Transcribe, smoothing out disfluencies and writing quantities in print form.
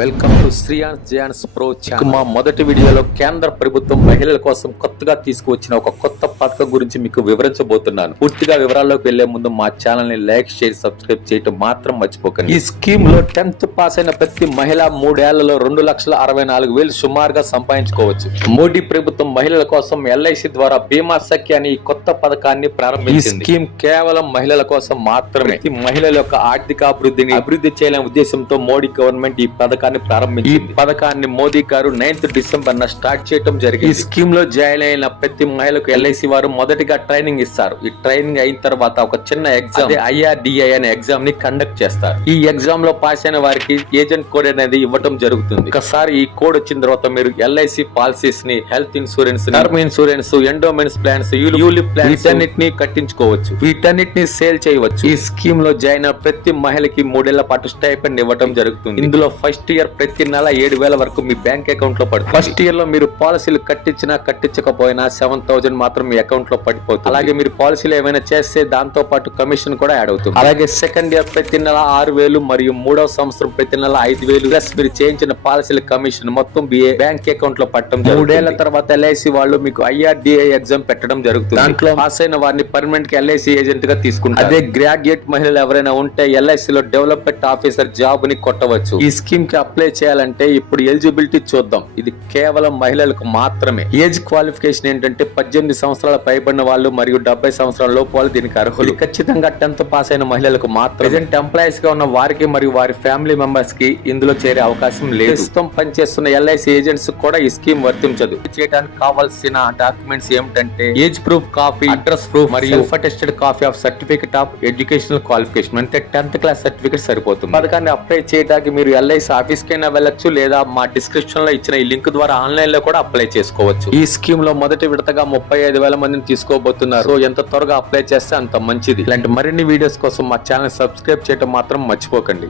Welcome to శ్రీయాన్స్ జయాన్స్ pro channel. మా మొదటి వీడియోలో కేంద్ర ప్రభుత్వం మహిళల కోసం కొత్తగా తీసుకువచ్చిన ఒక కొత్త పథకం గురించి మీకు వివరించబోతున్నాను. పూర్తిగా వివరాల్లోకి వెళ్లే ముందు మా ఛానల్ ని లైక్ షేర్ సబ్స్క్రైబ్ చేయడం మాత్రం మర్చిపోకండి. ఈ స్కీమ్ లో 10th పాస్ అయిన ప్రతి మహిళ 3 ఏళ్లలో 2,64,000 సుమారుగా సంపాదించుకోవచ్చు. మోడీ ప్రభుత్వం మహిళల కోసం ఎల్ఐసి ద్వారా బీమా సఖి అని కొత్త పథకాన్ని ప్రారంభించింది. ఈ స్కీమ్ కేవలం మహిళల కోసం మాత్రమే. మహిళల యొక్క ఆర్థిక అభివృద్ధి చేయాలనే ఉద్దేశంతో మోడీ గవర్నమెంట్ ఈ పథకాన్ని ప్రారంభించింది. ఈ పథకాన్ని మోదీ గారు 9th డిసెంబర్ స్టార్ట్ చేయడం జరిగింది. ఈ స్కీమ్ లో జాయిన్ అయిన ప్రతి మహిళకు ఎల్ఐసి వారు మొదటిగా ట్రైనింగ్ ఇస్తారు. ఈ ట్రైనింగ్ అయిన తర్వాత ఒక చిన్న ఎగ్జామ్ IRDAI అనే ఎగ్జామ్ ని కండక్ట్ చేస్తారు. ఈ ఎగ్జామ్ లో పాస్ అయిన వారికి ఏజెంట్ కోడ్ అనేది ఇవ్వడం జరుగుతుంది. ఒకసారి ఈ కోడ్ వచ్చిన తర్వాత మీరు ఎల్ఐసి పాలసీస్ ని, health insurance, term insurance, endowments plans, ULIP plans వీటన్నిటిని కట్టించుకోవచ్చు. వీటన్నిటిని సేల్ చేయవచ్చు. ఈ స్కీమ్ లో జాయిన్ అయిన ప్రతి మహిళకి 3 ఏళ్ల పాటు స్టైపెండ్ ఇవ్వడం జరుగుతుంది. ఇందులో ఫస్ట్ ఇయర్ ప్రతి నెల 7,000 వరకు మీ బ్యాంక్ అకౌంట్ లో పడుతుంది. ఫస్ట్ ఇయర్ లో మీరు పాలసీలు కట్టించినా కట్టించకపోయినా 7,000 మాత్రం మీ అకౌంట్ లో పడిపోతుంది. అలాగే మీరు పాలసీలు ఏమైనా చేస్తే దాంతో పాటు కమిషన్ కూడా యాడ్ అవుతుంది. అలాగే సెకండ్ ఇయర్ ప్రతి నెల 6,000 మరియు 3వ సంవత్సరం ప్రతి నెల 5,000 ప్లస్ మీరు చేయించిన పాలసీల కమిషన్ మొత్తం బ్యాంక్ అకౌంట్ లో పట్టడం. 3 ఏళ్ల తర్వాత ఎల్ఐసి వాళ్ళు మీకు IRDAI ఎగ్జామ్ పెట్టడం జరుగుతుంది. దాంట్లో పాస్ అయిన వారిని పర్మనెంట్ గా ఎల్ఐసి ఏజెంట్ గా తీసుకుంటారు. అదే గ్రాడ్యుయేట్ మహిళలు ఎవరైనా ఉంటే ఎల్ఐసి లో డెవలప్మెంట్ ఆఫీసర్ జాబ్ ని కొట్టవచ్చు. ఈ స్కీమ్ కి అప్లై చేయాలంటే ఇప్పుడు ఎలిజిబిలిటీ చూద్దాం. ఇది కేవలం మహిళలకు మాత్రమే. ఏజ్ క్వాలిఫికేషన్ ఏంటంటే 18 సంవత్సరాల పైబడిన వాళ్ళు మరియు 70 సంవత్సరాల లోపు వాళ్ళు దీనికి అర్హులు. ఖచ్చితంగా 10th పాస్ అయిన మహిళలకు మాత్రం. ప్రెజెంట్ ఎంప్లాయీస్ గా ఉన్న వారికి మరియు వారి ఫ్యామిలీ మెంబర్స్ కి ఇందులో చేరే అవకాశం లేదు. ప్రస్తుతం పనిచేస్తున్న ఎల్ఐసి ఏజెంట్స్ కూడా ఈ స్కీమ్ వర్తించదు. చేయడానికి కావాల్సిన డాక్యుమెంట్స్ ఏమిటంటే age proof copy, address proof మరియు self attested copy of certificate of educational qualification. అంటే 10th క్లాస్ సర్టిఫికేట్ సరిపోతుంది. పథకాన్ని అప్లై చేయడానికి మీరు ఎల్ఐసి ఆఫీస్ కైనా వెళ్ళొచ్చు, లేదా మా డిస్క్రిప్షన్ లో ఇచ్చిన ఈ లింక్ ద్వారా ఆన్లైన్ లో కూడా అప్లై చేసుకోవచ్చు. ఈ స్కీమ్ లో మొదటి విడతగా 35,000 మందిని తీసుకోబోతున్నారు. సో ఎంత త్వరగా అప్లై చేస్తే అంత మంచిది. ఇలాంటి మరిన్ని వీడియోస్ కోసం మా ఛానల్ సబ్స్క్రైబ్ చేయడం మాత్రం మర్చిపోకండి.